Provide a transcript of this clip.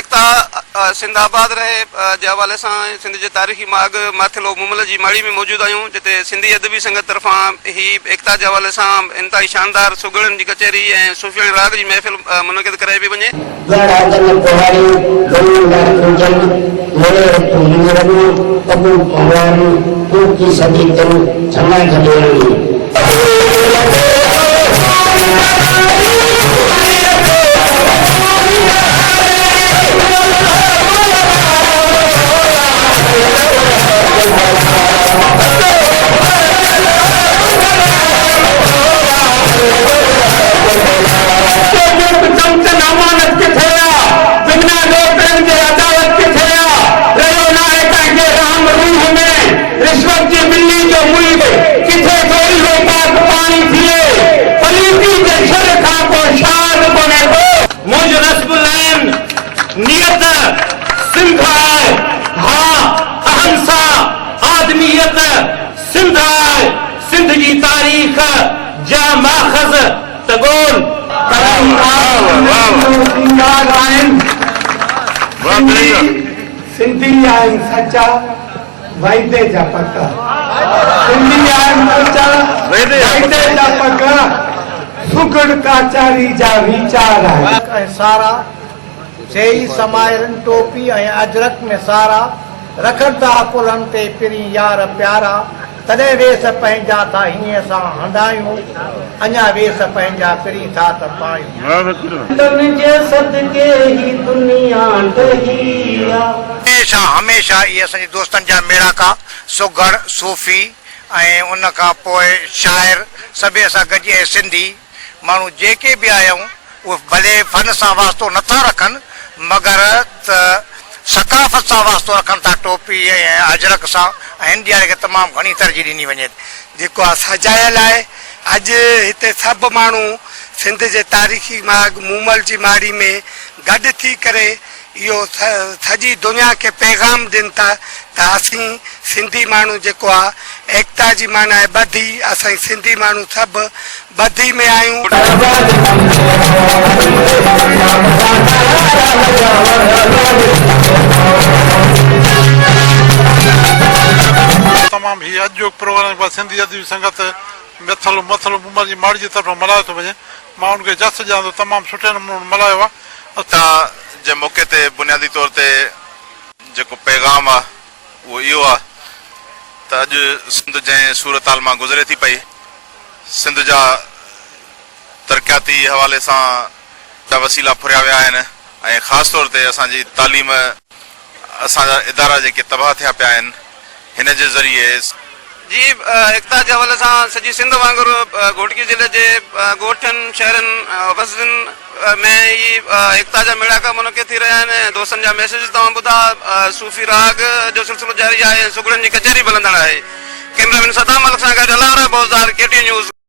एकता सिंधाबाद रहे जे हवाले सां सिंध जे तारीख़ी माग माथिलो मुमल जी माड़ी में मौजूद आहियूं, जिते सिंधी अदबी संगत तरफ़ां ही एकता जे हवाले सां इंतहाई शानदार सुगड़नि जी कचहरी ऐं सूफ़ियाणी राग जी महफ़िल मुनक़िद कराई पई वञे। नियत सिंध है, हाँ अहंसा आदमियत सिंध है, सिंध की तारीख जा माखज़ तगोल सिंधी आहिनि सचा वाइदे जा पका, सिंधी आहिनि सचा वाइदे जा पका, सुगड़ काचारी जा वीचार आहे सारा चई समायरन टोपी ऐं अजरक में सारा रखंदा पुरन ते पिरी यार प्यारा, तॾहिं वेस पंहिंजा था हीअं सां हंडायूं, अञा वेस पंहिंजा पिरी था त पायूं। तुंहिंजे सदके ही दुनिया डही हमेशा हमेशा इहे असांजे दोस्तनि जा मेड़ाका सुगड़ सूफ़ी ऐं उन खां पोइ शाइर सभई असां गॾिजी ऐं सिंधी माण्हू जेके बि आया आहियूं उहे भले फन सां वास्तो नथा रखनि मगर त सकाफ़त सां वास्तो रखनि था, टोपी ऐं अजरक सां, ऐं हिन ॾियारे खे तमामु घणी तरजीह ॾिनी वञे। जेको आहे सजायल आहे। अॼु हिते सभु माण्हू सिंध जे तारीख़ी माग मूमल जी माड़ी में गॾु थी करे इहो सॼी दुनिया खे पैगाम ॾियनि था त असीं सिंधी माण्हू जेको आहे एकता जी माना आहे ॿधी, असां सिंधी माण्हू सभु ॿधी में आहियूं। तमामु ही अॼु जो प्रोग्राम सिंधी अदबी संगत मथलो मुमल जी माड़ी जी तरफ़ां मल्हायो थो वञे। मां उनखे जस ॾियां थो, तमामु सुठे नमूने मल्हायो आहे। उतां जे मौक़े ते बुनियादी तौर ते जेको पैगाम आहे उहो इहो आहे त अॼु सिंध जंहिं सूरत हाल मां गुज़रे थी पई, सिंध जा तरक़ियाती हवाले सां जा वसीला फुरिया विया आहिनि ऐं ख़ासि तौर ते असांजी तालीम असांजा इदारा जेके तबाह थिया पिया आहिनि हिन जे ज़रिए जी एकता जे हवाले सां सॼी सिंध वांगुरु घोटकी ज़िले जे ॻोठनि शहरनि वसदिन में ही एकता जा मेड़ाका मुनक़िद थी रहिया आहिनि। दोस्तनि जा मैसेज तव्हां ॿुधा, सूफ़ी राग जो सिलसिलो जारी आहे, सुगड़नि जी कचहरी बलंदड़ आहे। कैमरामैन सदाम मलिक सां गॾु अलारा बोज़दार, KTN न्यूज़।